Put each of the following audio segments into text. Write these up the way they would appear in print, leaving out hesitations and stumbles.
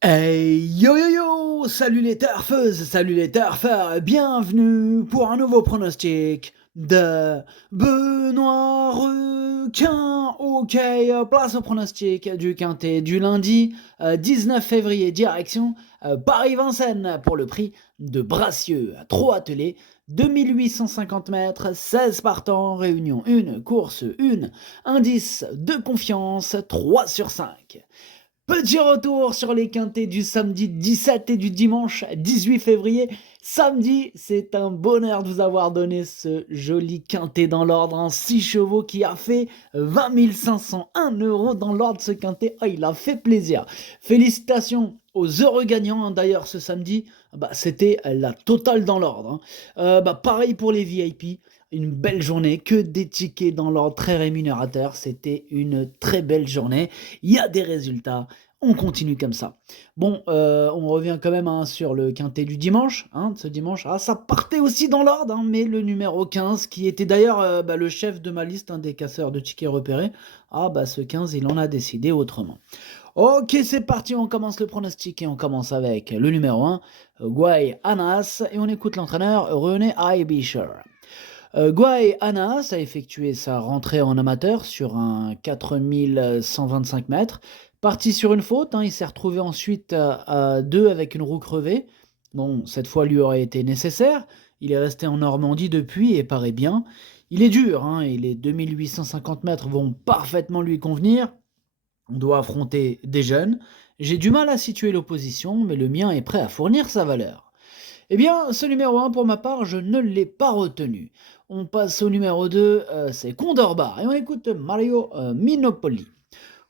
Hey yo yo yo! Salut les turfeuses, salut les turfeurs, bienvenue pour un nouveau pronostic de Benoît Requin. Ok, place au pronostic du quintet du lundi 19 février, direction Paris-Vincennes pour le prix de Bracieux. 3 attelés, 2850 mètres, 16 partants, réunion 1, course 1, indice de confiance 3 sur 5. Petit retour sur les quintets du samedi 17 et du dimanche 18 février. Samedi, c'est un bonheur de vous avoir donné ce joli quintet dans l'ordre en 6 chevaux qui a fait 20 501 € dans l'ordre ce quintet. Oh, il a fait plaisir. Félicitations aux heureux gagnants. D'ailleurs, ce samedi, c'était la totale dans l'ordre. Pareil pour les VIP. Une belle journée, que des tickets dans l'ordre très rémunérateurs. C'était une très belle journée. Il y a des résultats. On continue comme ça. Bon, on revient quand même sur le quintet du dimanche, de ce dimanche. Ah, ça partait aussi dans l'ordre, mais le numéro 15, qui était d'ailleurs le chef de ma liste des casseurs de tickets repérés, ce 15, il en a décidé autrement. Ok, c'est parti, on commence le pronostic et on commence avec le numéro 1, Guy Anas, et on écoute l'entraîneur René Aibischer. Guy Anas a effectué sa rentrée en amateur sur un 4125 mètres. Parti sur une faute, il s'est retrouvé ensuite à 2 avec une roue crevée. Bon, cette fois lui aurait été nécessaire. Il est resté en Normandie depuis et paraît bien. Il est dur, et les 2850 mètres vont parfaitement lui convenir. On doit affronter des jeunes. J'ai du mal à situer l'opposition, mais le mien est prêt à fournir sa valeur. Eh bien, ce numéro 1, pour ma part, je ne l'ai pas retenu. On passe au numéro 2, c'est Condorbar, et on écoute Mario Minopoli.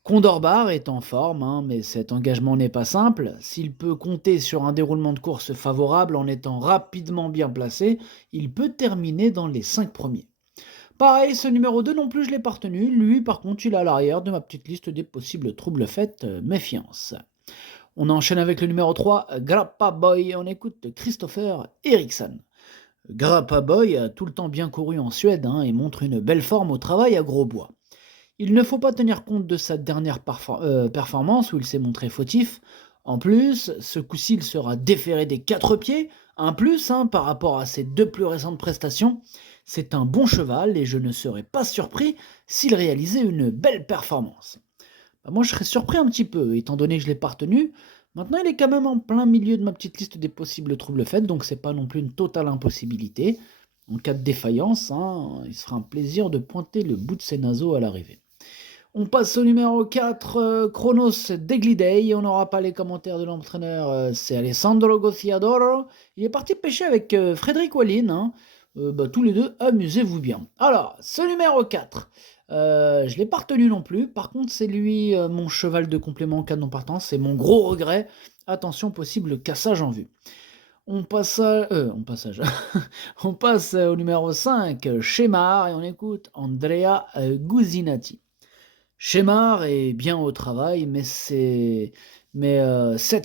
Condorbar est en forme, mais cet engagement n'est pas simple. S'il peut compter sur un déroulement de course favorable en étant rapidement bien placé, il peut terminer dans les 5 premiers. Pareil, ce numéro 2 non plus je l'ai pas retenu. Lui, par contre, il est à l'arrière de ma petite liste des possibles troubles faits, méfiance. On enchaîne avec le numéro 3, Grappa Boy, et on écoute Christopher Eriksson. Grappa Boy a tout le temps bien couru en Suède et montre une belle forme au travail à gros bois. Il ne faut pas tenir compte de sa dernière performance où il s'est montré fautif. En plus, ce coup-ci, il sera déféré des 4 pieds, un plus par rapport à ses 2 plus récentes prestations. C'est un bon cheval et je ne serais pas surpris s'il réalisait une belle performance. Moi, je serais surpris un petit peu, étant donné que je ne l'ai pas retenu. Maintenant, il est quand même en plein milieu de ma petite liste des possibles troubles faits, donc c'est pas non plus une totale impossibilité. En cas de défaillance, il se fera un plaisir de pointer le bout de ses naseaux à l'arrivée. On passe au numéro 4, Chronos Deglidei, et on n'aura pas les commentaires de l'entraîneur, c'est Alessandro Gociadoro. Il est parti pêcher avec Frédéric Wallin, tous les deux, amusez-vous bien. Alors, ce numéro 4, je ne l'ai pas retenu non plus, par contre c'est lui mon cheval de complément en cas de non-partance, c'est mon gros regret. Attention, possible cassage en vue. On passe on passe au numéro 5, Shemar, et on écoute Andrea Guzinati. Shemar est bien au travail, mais 7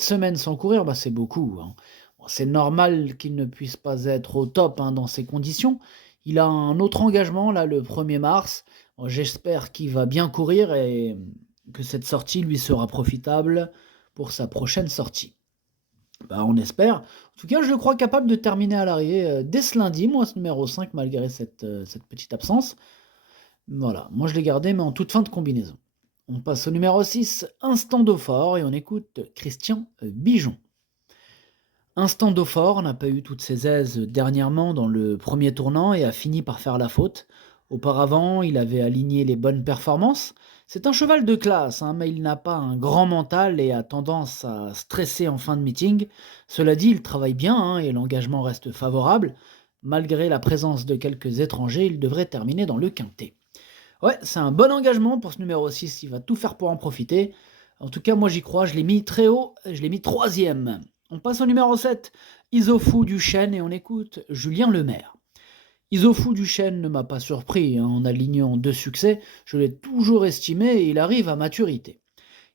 semaines sans courir, c'est beaucoup. Bon, c'est normal qu'il ne puisse pas être au top dans ces conditions. Il a un autre engagement là le 1er mars. Bon, j'espère qu'il va bien courir et que cette sortie lui sera profitable pour sa prochaine sortie. On espère. En tout cas, je le crois capable de terminer à l'arrivée dès ce lundi, moi, ce numéro 5, malgré cette petite absence. Voilà, moi je l'ai gardé, mais en toute fin de combinaison. On passe au numéro 6, Instant d'eau-fort, et on écoute Christian Bijon. Instant d'eau-fort n'a pas eu toutes ses aises dernièrement dans le premier tournant et a fini par faire la faute. Auparavant, il avait aligné les bonnes performances. C'est un cheval de classe, mais il n'a pas un grand mental et a tendance à stresser en fin de meeting. Cela dit, il travaille bien et l'engagement reste favorable. Malgré la présence de quelques étrangers, il devrait terminer dans le quintet. Ouais, c'est un bon engagement pour ce numéro 6, il va tout faire pour en profiter. En tout cas, moi j'y crois, je l'ai mis très haut, je l'ai mis troisième. On passe au numéro 7, Isofou du Chêne, et on écoute Julien Lemaire. Isofou du Chêne ne m'a pas surpris en alignant 2 succès, je l'ai toujours estimé et il arrive à maturité.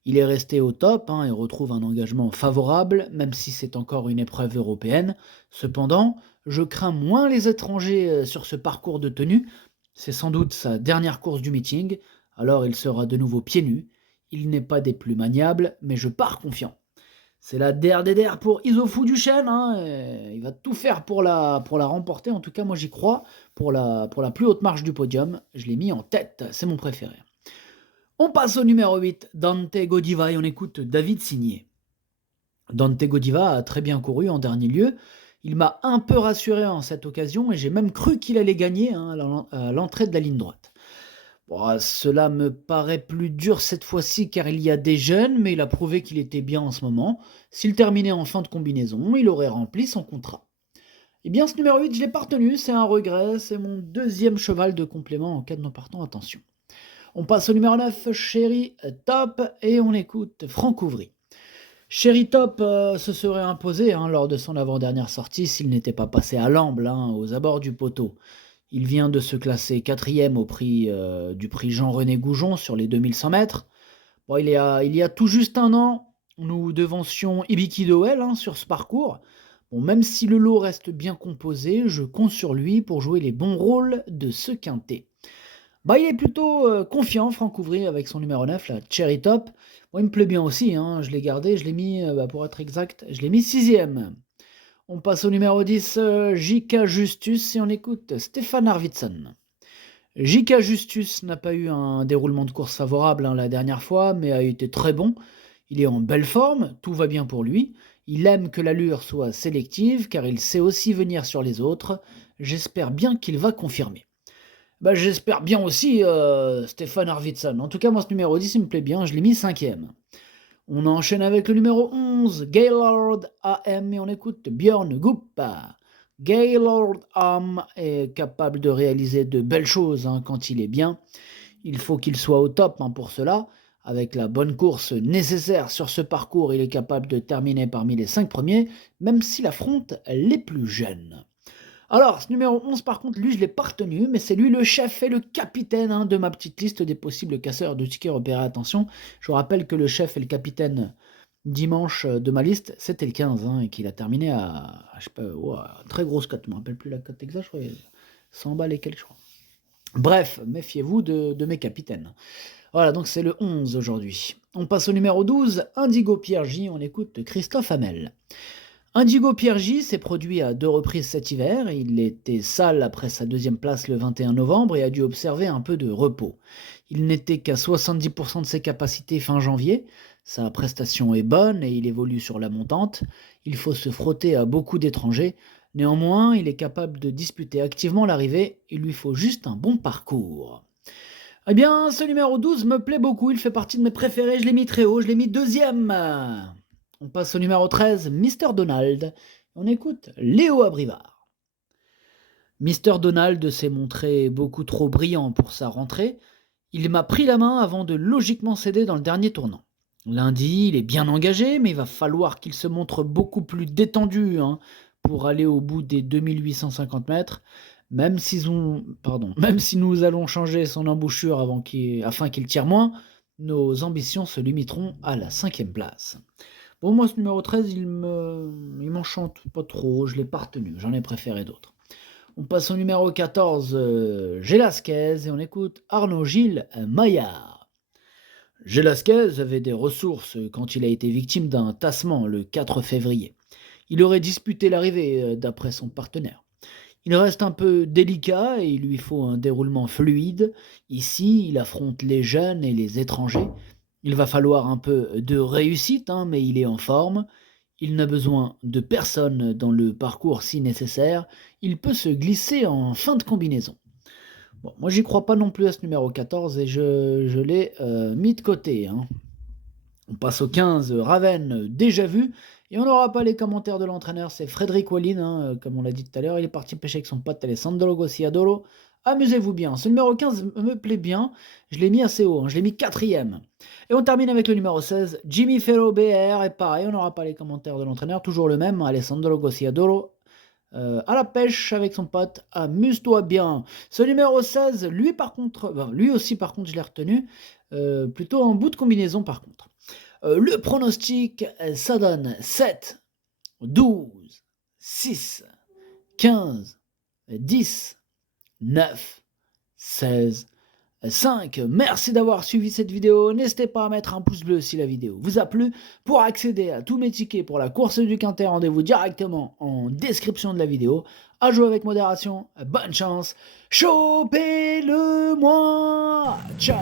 Il est resté au top et retrouve un engagement favorable, même si c'est encore une épreuve européenne. Cependant, je crains moins les étrangers sur ce parcours de tenue. C'est sans doute sa dernière course du meeting, alors il sera de nouveau pieds nus. Il n'est pas des plus maniables, mais je pars confiant. C'est la DRDR pour Issoufou Duchesne, hein, il va tout faire pour la remporter. En tout cas, moi, j'y crois. Pour la plus haute marche du podium, je l'ai mis en tête, c'est mon préféré. On passe au numéro 8, Dante Godiva, et on écoute David Signé. Dante Godiva a très bien couru en dernier lieu. Il m'a un peu rassuré en cette occasion et j'ai même cru qu'il allait gagner, hein, à l'entrée de la ligne droite. Bon, cela me paraît plus dur cette fois-ci car il y a des jeunes, mais il a prouvé qu'il était bien en ce moment. S'il terminait en fin de combinaison, il aurait rempli son contrat. Eh bien, ce numéro 8, je l'ai pas retenu, c'est un regret, c'est mon deuxième cheval de complément en cas de non partant, attention. On passe au numéro 9, Chéri Top, et on écoute Franck Ouvry. Chéri Top se serait imposé, hein, lors de son avant-dernière sortie s'il n'était pas passé à l'amble, hein, aux abords du poteau. Il vient de se classer 4e au prix du prix Jean-René Goujon sur les 2100 mètres. Bon, il y a tout juste un an, nous devancions Ibiki Dowell, hein, sur ce parcours. Bon, même si le lot reste bien composé, je compte sur lui pour jouer les bons rôles de ce quintet. Bah, il est plutôt confiant, Franck Ouvry, avec son numéro 9, la Cherry Top. Moi, il me plaît bien aussi, hein, je l'ai gardé, je l'ai mis, pour être exact, je l'ai mis 6e. On passe au numéro 10, J.K. Justus, et on écoute Stéphane Arvidsson. J.K. Justus n'a pas eu un déroulement de course favorable, hein, la dernière fois, mais a été très bon. Il est en belle forme, tout va bien pour lui. Il aime que l'allure soit sélective, car il sait aussi venir sur les autres. J'espère bien qu'il va confirmer. Bah, j'espère bien aussi, Stéphane Arvidsson. En tout cas, moi, ce numéro 10, il me plaît bien, je l'ai mis 5e. On enchaîne avec le numéro 11, Gaylord AM, et on écoute Björn Goop. Gaylord AM est capable de réaliser de belles choses, hein, quand il est bien. Il faut qu'il soit au top, hein, pour cela. Avec la bonne course nécessaire sur ce parcours, il est capable de terminer parmi les 5 premiers, même s'il affronte les plus jeunes. Alors, ce numéro 11, par contre, lui, je ne l'ai pas retenu, mais c'est lui le chef et le capitaine, hein, de ma petite liste des possibles casseurs de tickets repérés. Attention, je vous rappelle que le chef et le capitaine dimanche de ma liste, c'était le 15, hein, et qu'il a terminé à, je sais pas, très grosse cote, je ne me rappelle plus la cote exacte, je crois, 100 balles et quelques, je crois. Bref, méfiez-vous de mes capitaines. Voilà, donc c'est le 11 aujourd'hui. On passe au numéro 12, Indigo Pierre J, on écoute Christophe Hamel. Indigo Pierre J s'est produit à 2 reprises cet hiver, il était sale après sa 2e place le 21 novembre et a dû observer un peu de repos. Il n'était qu'à 70% de ses capacités fin janvier, sa prestation est bonne et il évolue sur la montante, il faut se frotter à beaucoup d'étrangers, néanmoins il est capable de disputer activement l'arrivée, il lui faut juste un bon parcours. Eh bien, ce numéro 12 me plaît beaucoup, il fait partie de mes préférés, je l'ai mis très haut, je l'ai mis 2e. On passe au numéro 13, Mr. Donald. On écoute Léo Abrivard. Mr. Donald s'est montré beaucoup trop brillant pour sa rentrée. Il m'a pris la main avant de logiquement céder dans le dernier tournant. Lundi, il est bien engagé, mais il va falloir qu'il se montre beaucoup plus détendu, hein, pour aller au bout des 2850 mètres, même si nous allons changer son embouchure afin qu'il tire moins, nos ambitions se limiteront à la 5e place. Bon, moi, ce numéro 13, il m'enchante pas trop, je l'ai pas retenu, j'en ai préféré d'autres. On passe au numéro 14, Gélasquez, et on écoute Arnaud Gilles Maillard. Gélasquez avait des ressources quand il a été victime d'un tassement le 4 février. Il aurait disputé l'arrivée, d'après son partenaire. Il reste un peu délicat et il lui faut un déroulement fluide. Ici, il affronte les jeunes et les étrangers. Il va falloir un peu de réussite, hein, mais il est en forme. Il n'a besoin de personne dans le parcours si nécessaire. Il peut se glisser en fin de combinaison. Bon, moi, j'y crois pas non plus à ce numéro 14 et je l'ai mis de côté, hein. On passe au 15, Raven, déjà vu. Et on n'aura pas les commentaires de l'entraîneur, c'est Frédéric Wallin, hein, comme on l'a dit tout à l'heure. Il est parti pêcher avec son pote Alessandro Gossiadoro. Amusez-vous bien. Ce numéro 15 me plaît bien. Je l'ai mis assez haut, hein, je l'ai mis 4e. Et on termine avec le numéro 16, Jimmy Ferro BR. Et pareil, on n'aura pas les commentaires de l'entraîneur. Toujours le même, Alessandro Gossiadoro. À la pêche avec son pote, amuse-toi bien. Ce numéro 16, lui aussi par contre je l'ai retenu, plutôt en bout de combinaison par contre. Le pronostic, ça donne 7, 12, 6, 15, 10, 9, 16, 5. Merci d'avoir suivi cette vidéo. N'hésitez pas à mettre un pouce bleu si la vidéo vous a plu. Pour accéder à tous mes tickets pour la course du Quintet, rendez-vous directement en description de la vidéo. À jouer avec modération. Bonne chance. Chopez-le moi. Ciao.